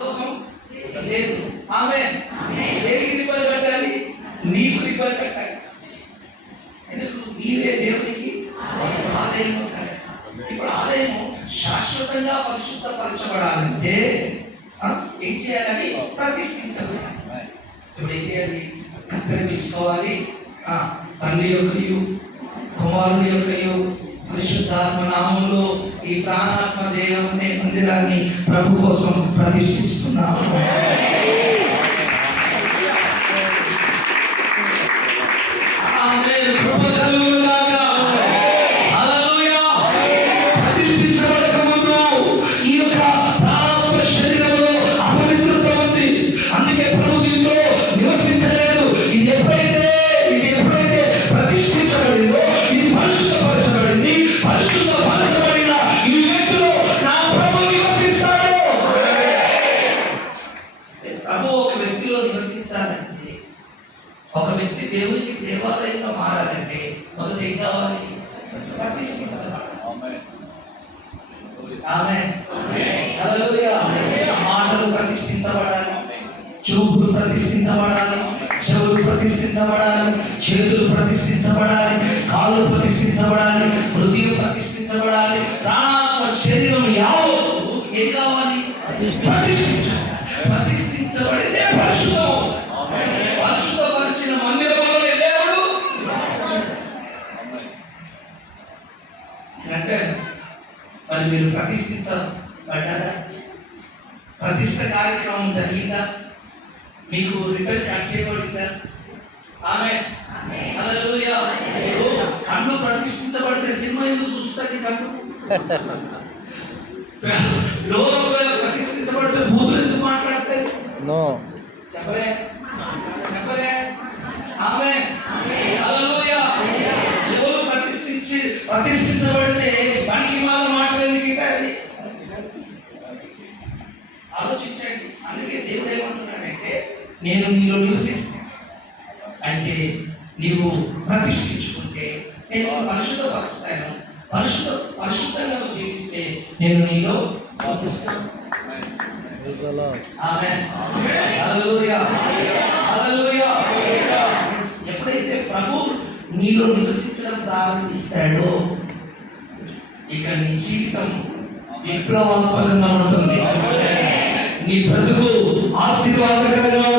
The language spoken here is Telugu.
లేదు. ఆమె దేనికి రిబ్బన్ కట్టాలి? నీకు రిబ్బన్ కట్టాలి. ఎందుకు? నీవే దేవునికి ఆలయము కనుక. ఇప్పుడు ఆలయము శాశ్వతంగా పరిశుద్ధపరచబడాలంటే ఏం చేయాలని? ప్రతిష్ఠించబడాలి. ఇప్పుడు ఏం చేయాలి? కత్తెర తీసుకోవాలి. తండ్రి యొక్కయు కుమారుని యొక్కయు పరిశుద్ధాత్మ నామములో ఈ ప్రాణాత్మ దేహం అనే మందిరాన్ని ప్రభు కోసం ప్రతిష్ఠిస్తున్నాము. ఒక వ్యక్తి దేవునికి దేవాలయంగా మారాలంటే మొదట ఏం కావాలి? ప్రతిష్ఠించబడాలి. మాటలు ప్రతిష్ఠించబడాలి, చూపులు ప్రతిష్ఠించబడాలి, చెవులు ప్రతిష్ఠించబడాలి, చేతులు ప్రతిష్ఠించబడాలి, కాళ్ళు ప్రతిష్ఠించబడాలి, హృదయం ప్రతిష్ఠించబడాలి, ప్రాణాత్మ శరీరం యావత్తు ఏం కావాలి? ప్రతిష్ఠించబడితే పరిశుద్ధం. పరిశుద్ధపరిచిన మందిరంలోనే దేవుడు అంటే మరి మీరు ప్రతిష్ఠించబడ్డారా? ప్రతిష్ఠ కార్యక్రమం జరిగిందా? మీకు రిపేర్ కట్ చేయబడిందా? ఆమె హల్లెలూయా. కన్ను ప్రతిష్ఠించబడితే సినిమా ఎందుకు చూస్తుంది? కన్ను లోకంలో ప్రతిష్ఠించబడితే బూతులు ఎందుకు మాట్లాడతాయి? చెప్పరే చెప్పరే. ఆమె హల్లెలూయా. చెవులు ప్రతిష్ఠించబడితే పనికి వాళ్ళ మాటలు ఎందుకంటే ఆలోచించండి. అందుకే దేవుడు ఏమంటున్నాడంటే నేను నీలో నివసిస్తాను. అయితే నీవు ప్రతిష్ఠించుకుంటే నేను పరిశుద్ధపరుస్తాను. పరిశుద్ధంగా జీవిస్తే నేను నీలో నివసిస్తాను. ఎప్పుడైతే ప్రభు నీలో నివసించడం ప్రారంభిస్తాడో ఇక నీ జీవితం విప్లవాత్మకంగా ఉంటుంది. నీ బ్రతుకు ఆశీర్వాదకరంగా